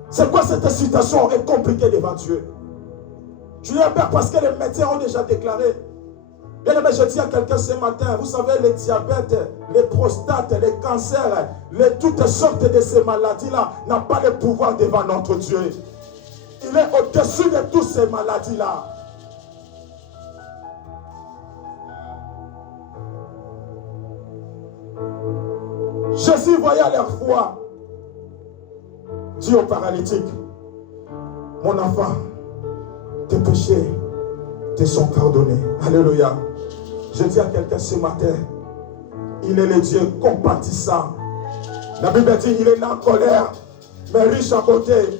C'est quoi cette situation est compliquée devant Dieu? Je l'ai peur parce que les médecins ont déjà déclaré. Bien aimé, je dis à quelqu'un ce matin, vous savez, les diabètes, les prostates, les cancers, toutes sortes de ces maladies-là n'ont pas le pouvoir devant notre Dieu. Il est au-dessus de toutes ces maladies-là. Jésus voyait leur foi. Dit au paralytique, mon enfant, tes péchés te sont pardonnés. Alléluia. Je dis à quelqu'un ce matin, il est le Dieu compatissant. La Bible dit, il est en colère, mais riche en beauté.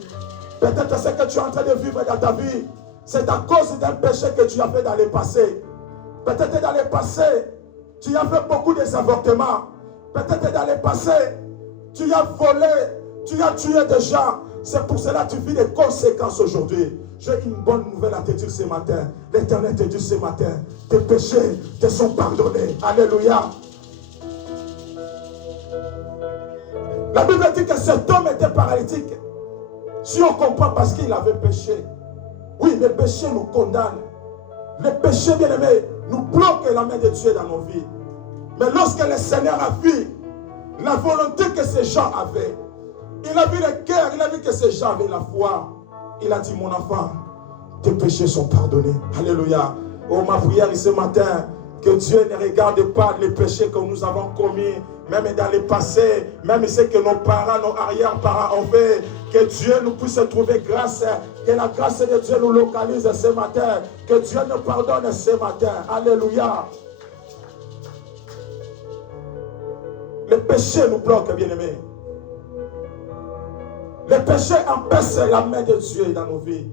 Peut-être ce que tu es en train de vivre dans ta vie, c'est à cause d'un péché que tu as fait dans le passé. Peut-être dans le passé, tu as fait beaucoup d'avortements. Peut-être dans le passé, tu as volé, tu as tué des gens. C'est pour cela que tu vis des conséquences aujourd'hui. J'ai une bonne nouvelle à te dire ce matin. L'Éternel te dit ce matin, tes péchés te sont pardonnés. Alléluia. La Bible dit que cet homme était paralytique. Si on comprend parce qu'il avait péché. Oui, le péché nous condamne. Le péché, bien aimé, nous bloque la main de Dieu dans nos vies. Mais lorsque le Seigneur a vu la volonté que ces gens avaient, il a vu le cœur, il a vu que ces gens avaient la foi. Il a dit, mon enfant, tes péchés sont pardonnés. Alléluia. Oh, ma prière ce matin, que Dieu ne regarde pas les péchés que nous avons commis, même dans le passé, même ce que nos parents, nos arrière-parents ont fait. Que Dieu nous puisse trouver grâce, que la grâce de Dieu nous localise ce matin, que Dieu nous pardonne ce matin. Alléluia. Le péché nous bloque, bien-aimés. Le péché empêche la main de Dieu dans nos vies.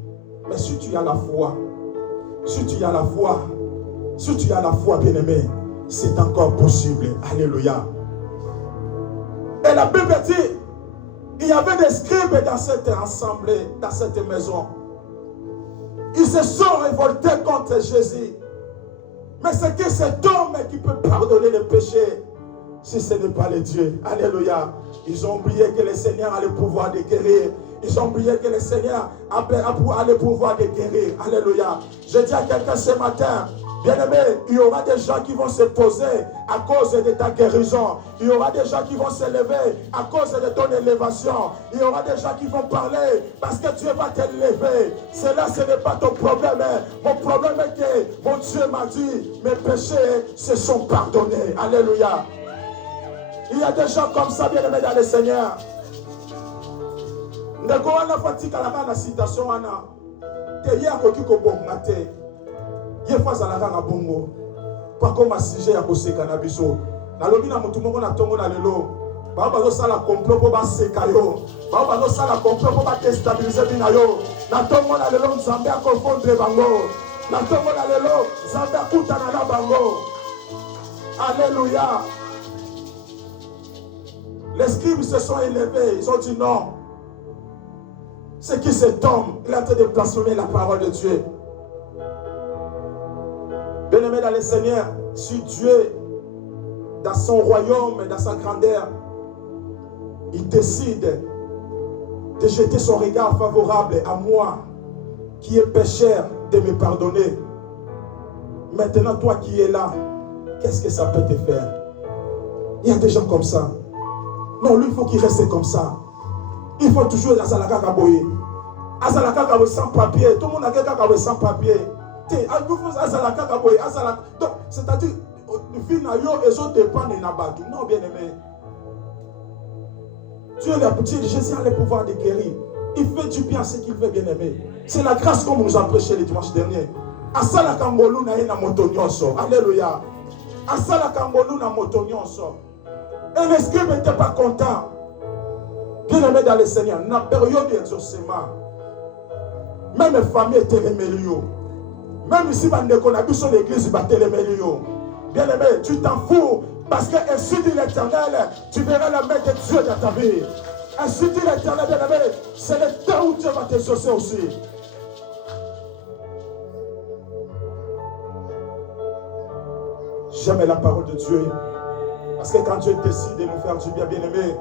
Mais si tu as la foi, si tu as la foi, si tu as la foi, bien-aimé, c'est encore possible. Alléluia. Et la Bible dit, il y avait des scribes dans cette assemblée, dans cette maison. Ils se sont révoltés contre Jésus. Mais c'est que cet homme qui peut pardonner les péchés, si ce n'est pas le Dieu. Alléluia. Ils ont oublié que le Seigneur a le pouvoir de guérir. Ils ont oublié que le Seigneur a le pouvoir de guérir. Alléluia. Je dis à quelqu'un ce matin, bien-aimé, il y aura des gens qui vont se poser à cause de ta guérison. Il y aura des gens qui vont se lever à cause de ton élévation. Il y aura des gens qui vont parler parce que Dieu va te lever. Cela, ce n'est pas ton problème. Mon problème est que mon Dieu m'a dit, mes péchés se sont pardonnés. Alléluia. Il y a des gens comme ça, bien aimés dans le Seigneur. Ndeko wana fatika la na citation wana. Te ya koki ko bonga te. Ye faza la na bongo. Pas comme sujet ya koseka na biso. Na lobi na mutu moko na tongo na lelo. Ba ba zo sala complot po ba seka yo. Ba ba zo sala complot po ba déstabiliser bina yo. Na tongo na lelo Nzambe a confondre bango. Alléluia. Les scribes se sont élevés, ils ont dit non. C'est qui cet homme? Il est en train de blasphémer la parole de Dieu. Bien-aimé dans le Seigneur, si Dieu, dans son royaume et dans sa grandeur, il décide de jeter son regard favorable à moi, qui est pécheur, de me pardonner. Maintenant, toi qui es là, qu'est-ce que ça peut te faire? Il y a des gens comme ça. Non, lui, il faut qu'il reste comme ça. Il faut toujours être Azalaka Kaboye. Azalaka Kaboye sans papier. Tout le monde a quelqu'un Kaboye sans papier. Azalaka Kaboye. Donc, c'est-à-dire, les filles et autres dépendent de Nabatu. Non, bien aimé. Dieu est petit, Jésus a le pouvoir de guérir. Il fait du bien à ce qu'il veut, bien aimé. C'est la grâce comme nous a prêché le dimanche dernier. Asala Kangolu na ina motonyoso. Alléluia. Asala Kangolu na motonyoso. Et les scribes n'étaient pas contents. Bien aimé dans le Seigneur, dans la période d'exaucement, même les familles étaient les meilleurs. Même ici, dans l'église, bien aimé, tu t'en fous. Parce que ainsi dit l'Éternel, tu verras la main de Dieu dans ta vie. Ainsi dit l'Éternel, bien aimé, c'est le temps où Dieu va t'exaucer aussi. J'aime la parole de Dieu. Parce que quand Dieu décide de nous faire du bien, bien aimé,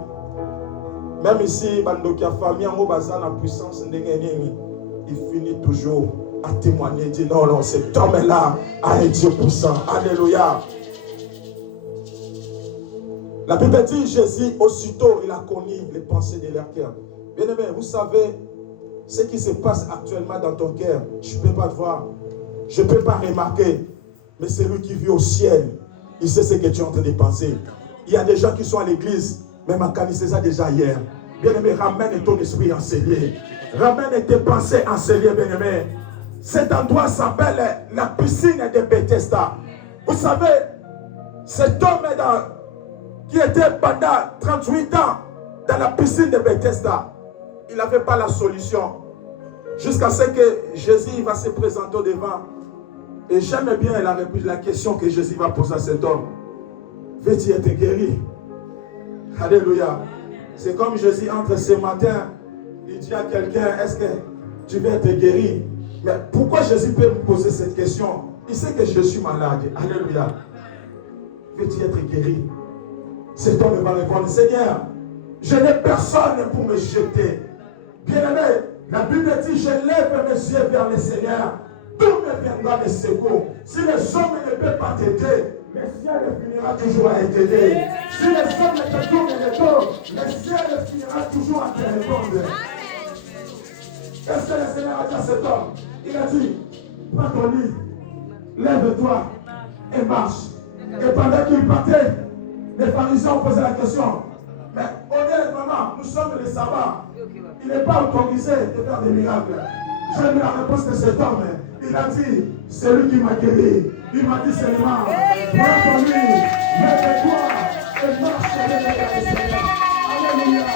même ici, Bandokia famille en Mobazan en puissance, il finit toujours à témoigner. Il dit non, non, cet homme-là a un Dieu puissant. Alléluia. La Bible dit Jésus, aussitôt, il a connu les pensées de leur cœur. Bien aimé, vous savez ce qui se passe actuellement dans ton cœur. Je ne peux pas te voir. Je ne peux pas remarquer. Mais c'est lui qui vit au ciel. Il sait ce que tu es en train de penser. Il y a des gens qui sont à l'église, même en Cali, c'est ça déjà hier. Bien-aimé, ramène ton esprit enseigné. Ramène tes pensées enseignées, bien-aimé. Cet endroit s'appelle la piscine de Bethesda. Vous savez, cet homme qui était pendant 38 ans dans la piscine de Bethesda, il n'avait pas la solution. Jusqu'à ce que Jésus va se présenter au devant. Et j'aime bien la question que Jésus va poser à cet homme. Veux-tu être guéri? Alléluia. C'est comme Jésus entre ce matin, il dit à quelqu'un, est-ce que tu veux être guéri? Mais pourquoi Jésus peut me poser cette question? Il sait que je suis malade. Alléluia. Veux-tu être guéri? Cet homme va répondre, Seigneur, je n'ai personne pour me jeter. Bien-aimé, la Bible dit, je lève mes yeux vers le Seigneur. Tout me viendra de secours. Si les hommes ne peuvent pas t'aider, le ciel finira toujours à t'aider. Si les hommes ne te tournent le dos, le ciel finira toujours à te répondre. Qu'est-ce que le Seigneur a dit à cet homme? Il a dit, prends ton lit, lève-toi et marche. Et pendant qu'il partait, les pharisiens ont posé la question. Mais honnêtement, nous sommes le sabbat. Il n'est pas autorisé de faire des miracles. J'aime la réponse de cet homme. Il a dit, c'est lui qui m'a guéri. Il m'a dit seulement, prends ton lit, lève-toi et marche avec le Seigneur. Alléluia.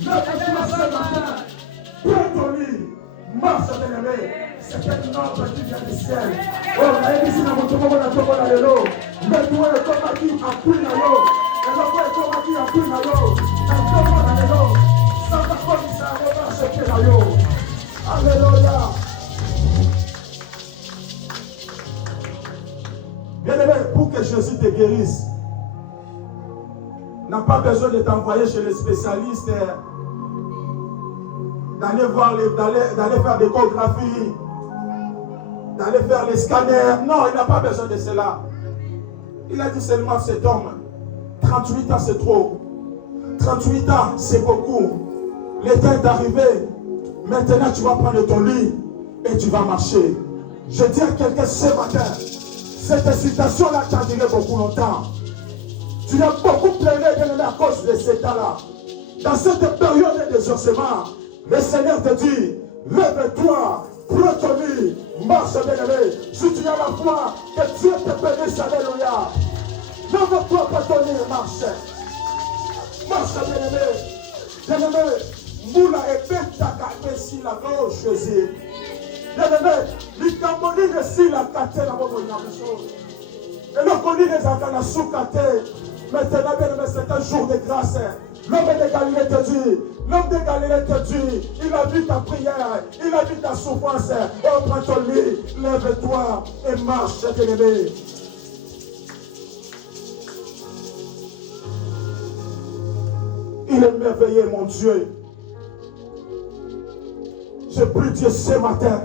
Lève-toi ce matin, prends ton lit, marche avec le c'est un ordre qui vient du ciel. Oh, la ici dans mon tombeau, on a tombé dans l'eau. Mets-toi le combat qui appuie dans l'eau. Et le combat qui appuie dans l'eau. Et tombe dans l'eau. Sans ta foi, ça va marcher dans l'eau. Alléluia. Bien-aimé, pour que Jésus te guérisse, n'a pas besoin de t'envoyer chez les spécialistes, d'aller faire des échographies, d'aller faire les scanners. Non, il n'a pas besoin de cela. Il a dit seulement cet homme, 38 ans c'est trop. 38 ans c'est beaucoup. L'été est arrivé. Maintenant tu vas prendre ton lit et tu vas marcher. Je dis à quelqu'un ce matin, cette citation-là t'a duré beaucoup longtemps. Tu as beaucoup pleuré à cause de cet temps-là. Dans cette période d'exaucement, le Seigneur te dit, lève-toi, prends ton lit, marche bien-aimé. Si tu as la foi, que Dieu te bénisse, alléluia. Lève-toi, prends ton lit et marche. Marche bien-aimé. Bien-aimé, moula et bête ta ici la gauche, Jésus. Bien-aimé, l'Icamboni de si la kate la bonne chose. Et le connu des akana soukate. Maintenant, bien-aimé, c'est un jour de grâce. L'homme de Galilée te dit, l'homme de Galilée te dit, il a vu ta prière, il a vu ta souffrance. Oh, prends ton lit, lève-toi et marche, bien-aimé. Il est merveilleux, mon Dieu. Je prie Dieu ce matin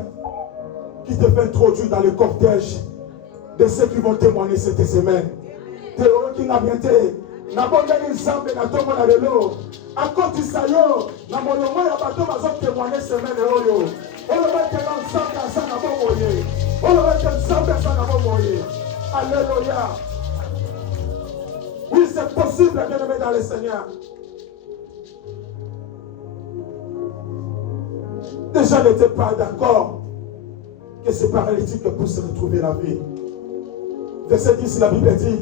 qui te fait introduire dans le cortège de ceux qui vont témoigner cette semaine. Théorie qui n'a bien été. Nabondeli nzambe na tomo na lelo akotisa yo na molongo ya bato bazotémoigner semaine oyo olobaki na nzambe asa na bomoye olobaki nzambe asa na bomoye. Alléluia. Oui, c'est possible, bien-aimé dans le Seigneur. Les gens n'étaient pas d'accord que ces paralytiques puissent retrouver la vie. Verset 10, la Bible dit,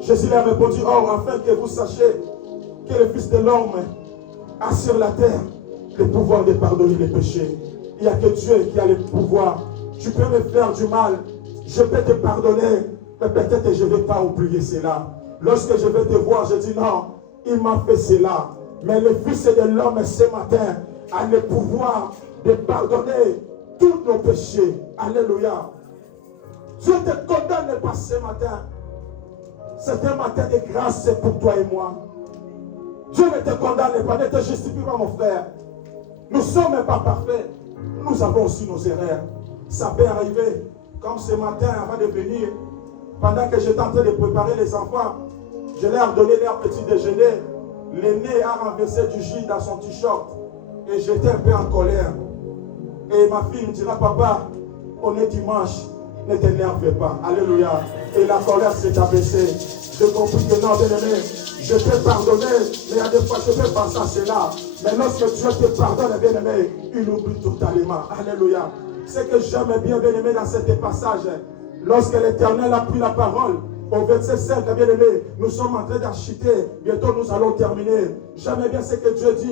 Jésus leur a répondu, oh, afin que vous sachiez que le Fils de l'homme a sur la terre le pouvoir de pardonner les péchés. Il n'y a que Dieu qui a le pouvoir. Tu peux me faire du mal, je peux te pardonner, mais peut-être que je ne vais pas oublier cela. Lorsque je vais te voir, je dis non, il m'a fait cela. Mais le Fils de l'homme ce matin a le pouvoir de pardonner tous nos péchés. Alléluia. Dieu ne te condamne pas ce matin. C'est un matin de grâce pour toi et moi. Dieu ne te condamne pas, ne te justifie pas, mon frère. Nous ne sommes pas parfaits. Nous avons aussi nos erreurs. Ça peut arriver. Comme ce matin, avant de venir, pendant que j'étais en train de préparer les enfants, je leur ai donné leur petit déjeuner. L'aîné a renversé du jus dans son t-shirt. Et j'étais un peu en colère. Et ma fille me dira, papa, on est dimanche, ne t'énerve pas. Alléluia. Et la colère s'est abaissée. J'ai compris que non, bien-aimé, je peux pardonner, mais il y a des fois je peux penser à cela. Mais lorsque Dieu te pardonne, bien-aimé, il oublie totalement. Alléluia. Ce que j'aime bien, bien-aimé, dans cet passage, lorsque l'Éternel a pris la parole, au verset 5, bien-aimé, nous sommes en train d'acheter. Bientôt nous allons terminer. J'aime bien ce que Dieu dit.